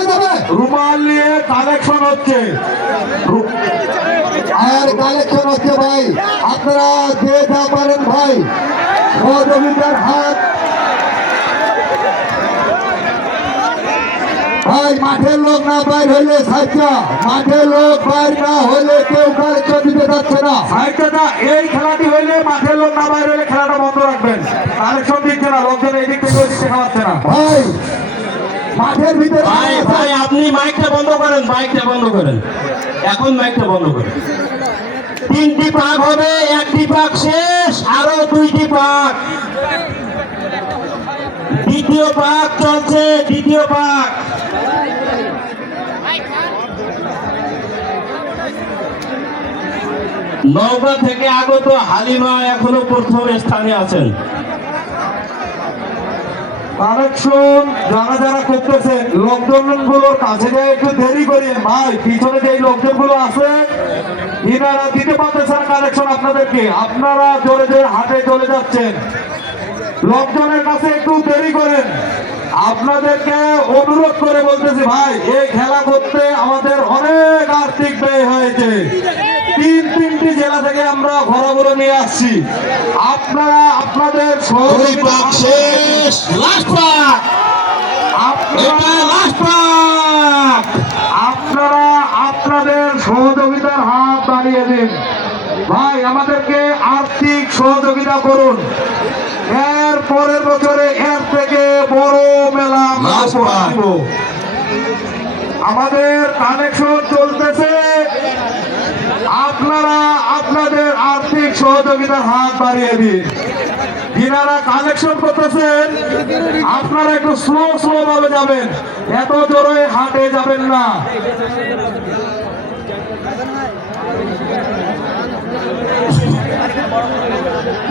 উঠে যাবে। রুমাল নিয়ে কালেকশন হচ্ছে, আর কালেকশন হচ্ছে ভাই। আপনারা যে যা পারেন ভাই, সহযোগিতার হাত। ভাই মাঠের লোক না বাইর হইলে সাইজা, মাঠের লোক বাইর না হইলে কেউ কালেকশন দিতে যাচ্ছে না। সাহিত্যটা এই খেলাটি হইলে মাঠের লোক না বাইরে হইলে খেলাটা বন্ধ রাখবেন। কালেকশন দিচ্ছে না, লোকজন এই দিক থেকে ওই দিকে খাওয়াচ্ছে না। ভাই মাঠের ভিতরে ভাই ভাই আপনি মাইকটা বন্ধ করেন, মাইকটা বন্ধ করেন, এখন মাইকটা বন্ধ করেন। 3টি পাক হবে, 1টি পাক শেষ, আরো 2টি পাক। দ্বিতীয় পাক চলছে, দ্বিতীয় পাক। নওগাঁ থেকে আগত হালিমা এখনো প্রথম স্থানে আছেন। কালেকশন যারা যারা করতেছেন লোকজন গুলোর কাছে যায় একটু দেরি করেন ভাই। পিছনে যে লোকজন গুলো আছে ইনারা দিতে পারতেছেন কালেকশন আপনাদেরকে, আপনারা জোরে জোরে হাটে চলে যাচ্ছেন। লোকজনের কাছে একটু দেরি করেন। আপনাদেরকে অনুরোধ করে বলতেছি ভাই, এই খেলা করতে আমাদের অনেক আর্থিক ব্যয় হয়েছে। 3টি জেলা থেকে আমরা ঘোরাঘুরে নিয়ে আসছি। আপনারা আপনাদের আপনারা আপনাদের সহযোগিতার হাত বাড়িয়ে দিন ভাই, আমাদেরকে আর্থিক সহযোগিতা করুন। এর পরের বছরে এর থেকে বড় মেলা আমরা করব। আমাদের কানেকশন চলতেছে, আপনারা আপনাদের আর্থিক সহযোগিতার হাত বাড়িয়ে দিন। যিনারা কালেকশন করতেছেন আপনারা একটু স্লো ভাবে যাবেন, এত জোরে হাটে যাবেন না।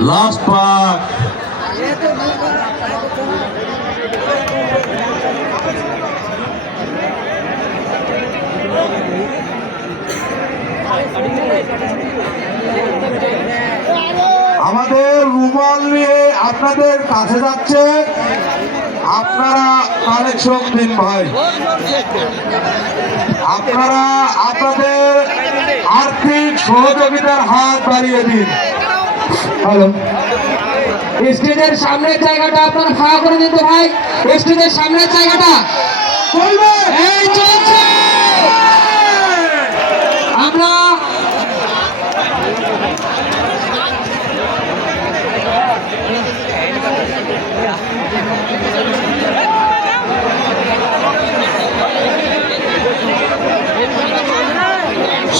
লাস্ট পাক। আমাদের রুমাল নিয়ে আপনাদের কাছে যাচ্ছে, আপনারা কালেকশন দিন ভাই। আপনারা আপনাদের আর্থিক সহযোগিতার হাত বাড়িয়ে দিন। হ্যালো, স্টেজের সামনের জায়গাটা আপনারা ফাঁকা করে দিন তো ভাই। স্টেজের সামনের জায়গাটা চলবে, এই চলছে। আমরা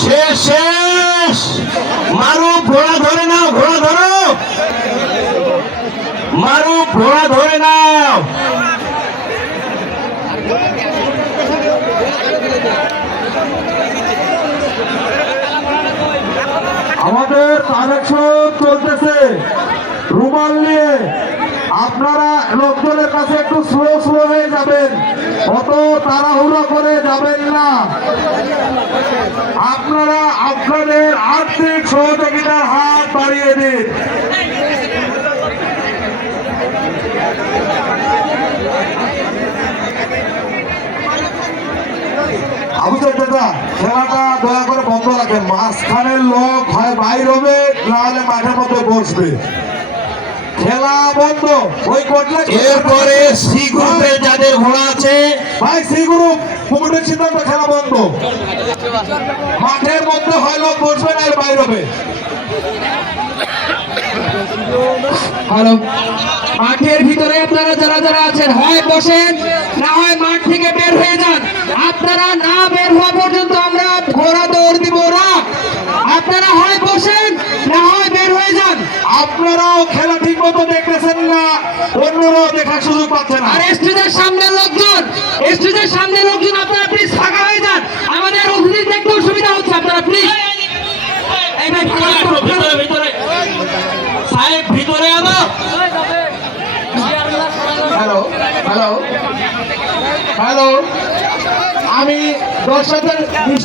শেষ শেষ। মারু ঘোড়া ধরে নাও, ঘোড়া ধরো, মারু ঘোড়া ধরে নাও। আমাদের কালেকশন চলতেছে রুমাল নিয়ে। আপনারা লোকজনের কাছে একটু স্লো হয়ে যাবেন, অত তাড়াহুড়ো করে যাবেন না। আপনারা আপনাদের আর্থিক সহযোগিতার হাত বাড়িয়ে দিন। দাদা খেলাটা দয়া করে বন্ধ রাখেন। মাঝখানের লোক হয় বাইর হবে, নাহলে মাঠের মধ্যে বসবে। খেলা বন্ধ। ওই কোটলা এরপরে সি গ্রুপে যাদের ঘোড়া আছে ভাই, সি গ্রুপ কমিটির সিদ্ধান্ত খেলা বন্ধ। মাঠের মধ্যে হয় লোক বসবে না, বাইর হবে। হ্যালো, মাঠের ভিতরে আপনারা যারা যারা আছেন হয় বসেন, না হয় মাঠ থেকে বের হয়ে যান। আপনারা না বের হওয়া পর্যন্ত আমরা ঘোড়া দৌড় দিব না। আপনারা হয় বসেন, না হয় বের হয়ে যান। আপনারাও খেলা ঠিক মতো দেখতেছেন না, অন্যরাও দেখার সুযোগ পাচ্ছেন না। আর স্টেজের সামনে লোকজন, স্টেজের সামনে লোকজন আপনারা প্লিজ ফাঁকা হয়ে যান। আমাদের অতিথি দেখতে অসুবিধা হচ্ছে, আপনারা প্লিজ এই ভাই ফাঁকা করুন। ভিতরে ভিতরে সাহেব ভিতরে আনো। হ্যালো হ্যালো হ্যালো, আমি দর্শকদের